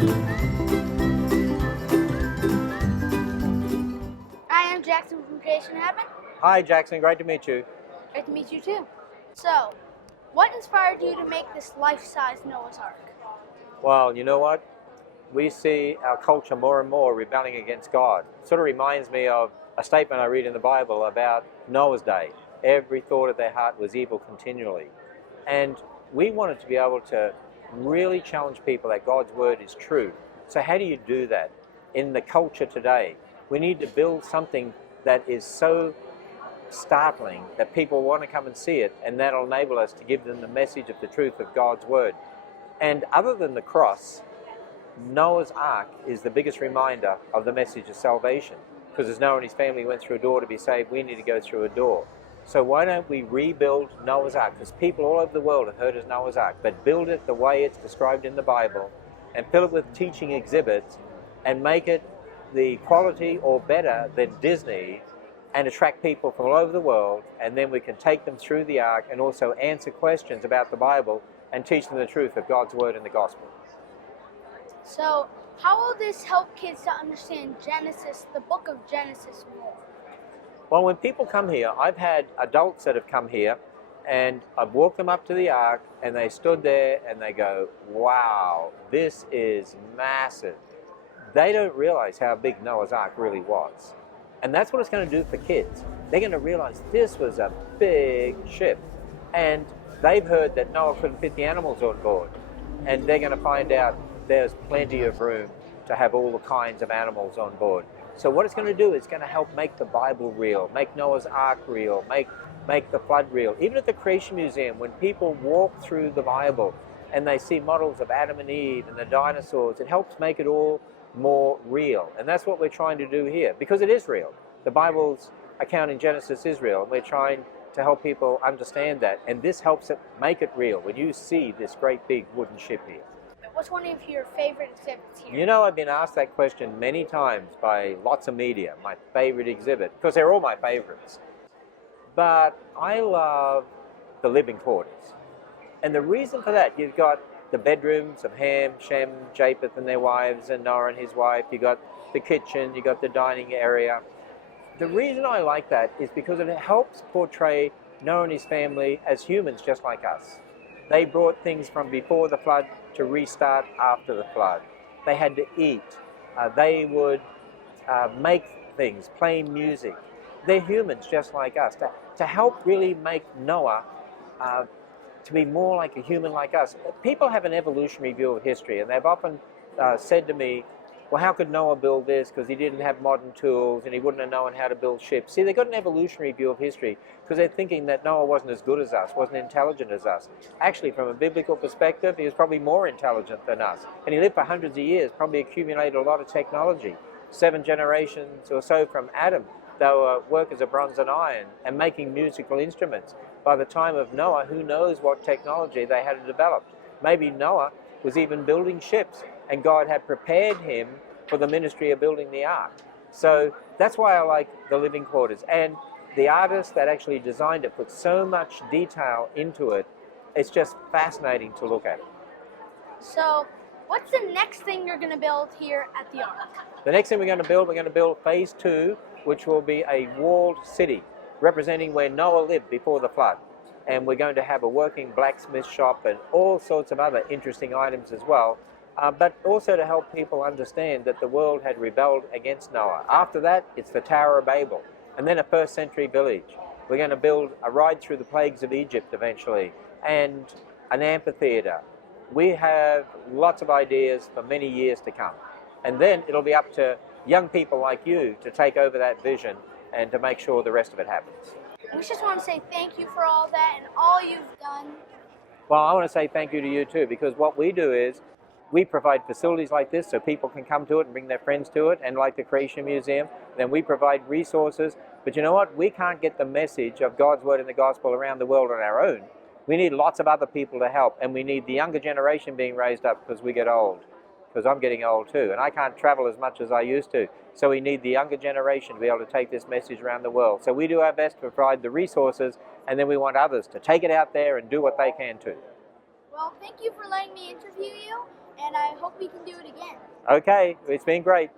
Hi, I'm Jaxon from Creation Heaven. Hi, Jackson. Great to meet you. Great to meet you too. So, what inspired you to make this life-size Noah's Ark? Well, you know what? We see our culture more and more rebelling against God. It sort of reminds me of a statement I read in the Bible about Noah's day. Every thought of their heart was evil continually. And we wanted to be able to really challenge people that God's word is true. So how do you do that? In the culture today, we need to build something that is so startling that people want to come and see it, and that'll enable us to give them the message of the truth of God's word. And other than the cross, Noah's Ark is the biggest reminder of the message of salvation. Because as Noah and his family went through a door to be saved, we need to go through a door. So why don't we rebuild Noah's Ark? Because people all over the world have heard of Noah's Ark, but build it the way it's described in the Bible and fill it with teaching exhibits and make it the quality or better than Disney and attract people from all over the world, and then we can take them through the Ark and also answer questions about the Bible and teach them the truth of God's word and the gospel. So, how will this help kids to understand Genesis, the book of Genesis, more? Well, when people come here, I've had adults that have come here and I've walked them up to the Ark and they stood there and they go, wow, this is massive. They don't realize how big Noah's Ark really was. And that's what it's going to do for kids. They're going to realize this was a big ship. And they've heard that Noah couldn't fit the animals on board. And they're going to find out there's plenty of room to have all the kinds of animals on board. So what it's going to do is going to help make the Bible real, make Noah's Ark real, make the flood real. Even at the Creation Museum, when people walk through the Bible and they see models of Adam and Eve and the dinosaurs, it helps make it all more real. And that's what we're trying to do here, because it is real. The Bible's account in Genesis is real, and we're trying to help people understand that. And this helps it make it real when you see this great big wooden ship here. What's one of your favorite exhibits here? You know, I've been asked that question many times by lots of media, my favorite exhibit, because they're all my favorites. But I love the living quarters. And the reason for that, you've got the bedrooms of Ham, Shem, Japheth and their wives, and Noah and his wife. You got the kitchen, you got the dining area. The reason I like that is because it helps portray Noah and his family as humans just like us. They brought things from before the flood to restart after the flood. They had to eat. They would make things, play music. They're humans just like us. To help really make Noah to be more like a human like us. People have an evolutionary view of history, and they've often said to me, well, how could Noah build this? Because he didn't have modern tools and he wouldn't have known how to build ships. See, they've got an evolutionary view of history because they're thinking that Noah wasn't as good as us, wasn't intelligent as us. Actually, from a biblical perspective, he was probably more intelligent than us. And he lived for hundreds of years, probably accumulated a lot of technology. 7 generations or so from Adam, they were workers of bronze and iron and making musical instruments. By the time of Noah, who knows what technology they had developed. Maybe Noah was even building ships, and God had prepared him for the ministry of building the ark. So that's why I like the living quarters. And the artist that actually designed it put so much detail into it. It's just fascinating to look at. So, what's the next thing you're going to build here at the Ark? The next thing we're going to build phase 2, which will be a walled city representing where Noah lived before the flood. And we're going to have a working blacksmith shop and all sorts of other interesting items as well. But also to help people understand that the world had rebelled against Noah. After that, it's the Tower of Babel, and then a first century village. We're going to build a ride through the plagues of Egypt eventually, and an amphitheater. We have lots of ideas for many years to come. And then it'll be up to young people like you to take over that vision and to make sure the rest of it happens. We just want to say thank you for all that and all you've done. Well, I want to say thank you to you too, because what we do is we provide facilities like this so people can come to it and bring their friends to it, and like the Creation Museum, then we provide resources. But you know what? We can't get the message of God's word and the gospel around the world on our own. We need lots of other people to help, and we need the younger generation being raised up because we get old. Because I'm getting old too, and I can't travel as much as I used to. So we need the younger generation to be able to take this message around the world. So we do our best to provide the resources, and then we want others to take it out there and do what they can too. Well, thank you for letting me interview you, and I hope we can do it again. Okay, it's been great.